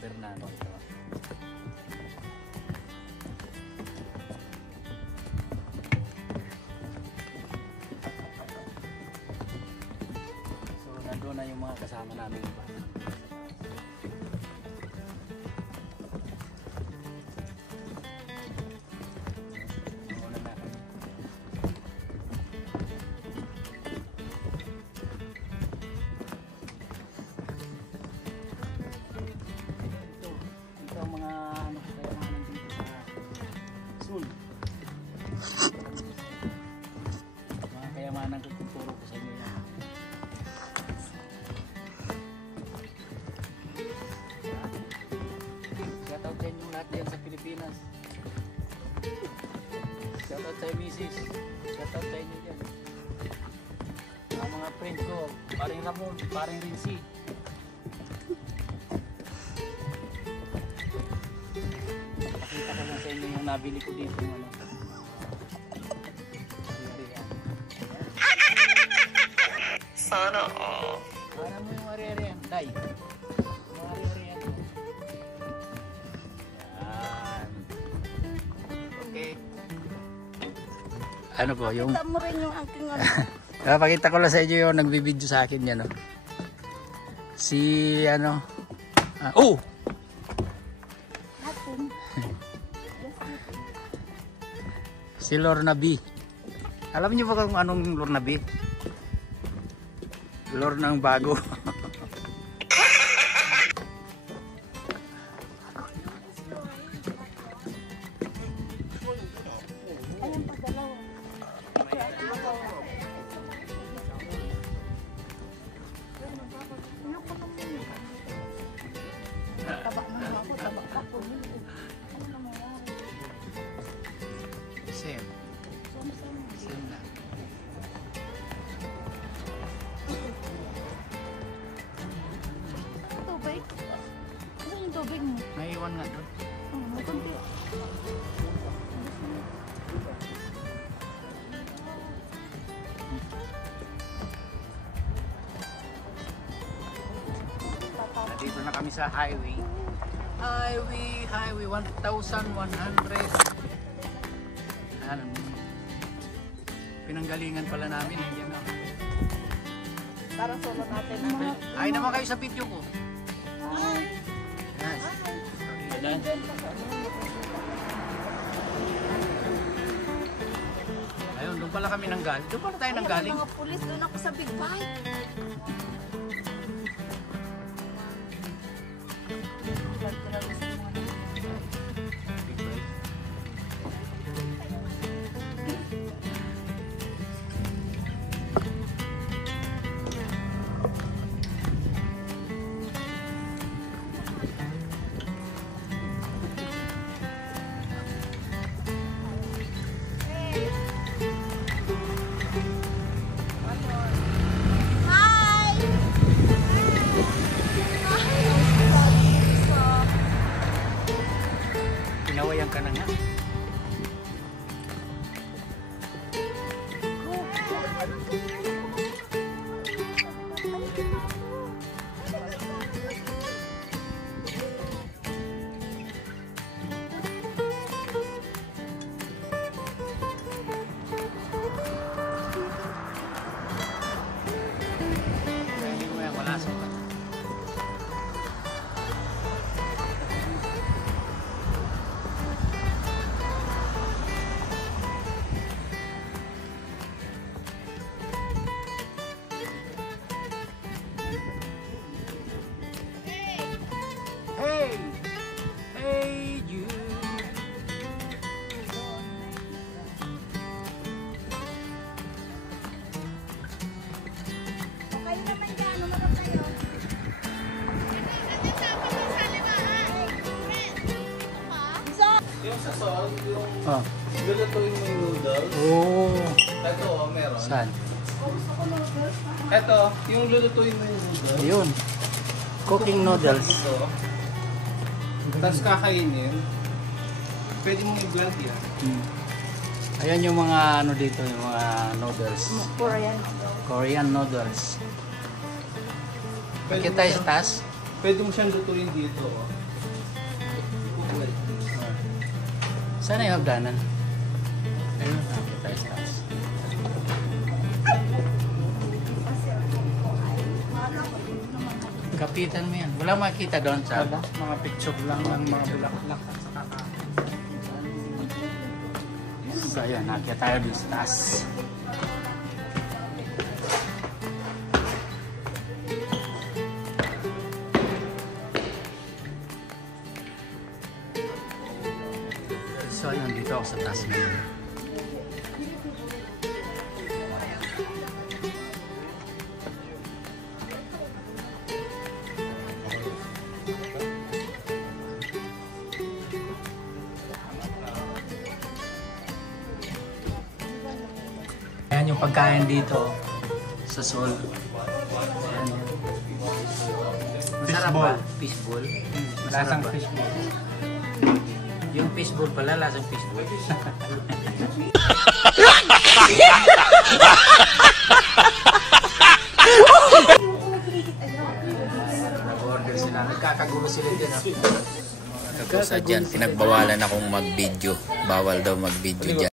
Fernando ito. So nandun na yung mga kasama namin iba. Mga kayamanan ko tuturo ko sa inyo yan. Shoutout sa inyo lahat yan sa Pilipinas. Shoutout sa Mrs. Shoutout sa inyo dyan. Mga friend ko, paring Ramon, paring Rinsi. Pakita ko lang sa inyo yung nabili ko dito. Sana all. Ano mo yung ari-arian? Day. Yung ari-arian mo. Yan. Okay. Ano po yung... Pakita mo rin yung aking ano. Pakita ko lang sa inyo yung nagbibideo sa akin yan. No? Si ano... oh! Atin. Si Lorna B. Alam niyo ba kung anong Lorna B? Lorna ang bago. Ayan pa dalawa. Taba na ako, taba ako. Ano na mayari? Same. Same na. Tubig? Ano yung tubig mo? Naiwan nga doon. May kunti. Dito na kami sa highway. Highway 1,100. Pinanggalingan pala namin. Yan na. Parang solo natin. Ay naman kayo sa video ko. Yes. Ayun, doon pala kami nanggaling. Doon pala tayo nanggaling. Mga pulis, doon ako sa big bike. Pinawayan ka na nga. Hindi mo yan, wala sa ka. Hey! Hey you! Kayo naman dyan, umarap kayo. Yung sa sauce, yung Oh. lulutuin mo yung noodles. Oh. Ito, meron. Saan? Ito, yung lulutuin mo yung noodles. Ayun. Cooking noodles. Ito. Tapos kakainin. Pwede mong i-blend yan. Ayan yung mga ano dito, yung mga noodles. Korean. Korean noodles. Pwede Kita mo sa taas. Pwede mo siyang lutuin dito. Oh. Sana yung hagdanan. Ayun, nakita tayo sa taas. Kapitan mo yan. Wala makikita doon sa... Wala, mga picture lang ng mga bulaklak at saka So ayan, nakita tayo dun sa taas. So ayun, dito ako sa taas ngayon. Ayan yung pagkain dito sa Seoul. Ayan yun. Masarap ba? Fishball. Masarap lasang ba? fishball. Yung fishball pala, lasang fishball. Nag-order sila. Nagkakagulo sila dyan. Sa dyan, pinagbawalan akong mag-video. Bawal daw mag-video dyan.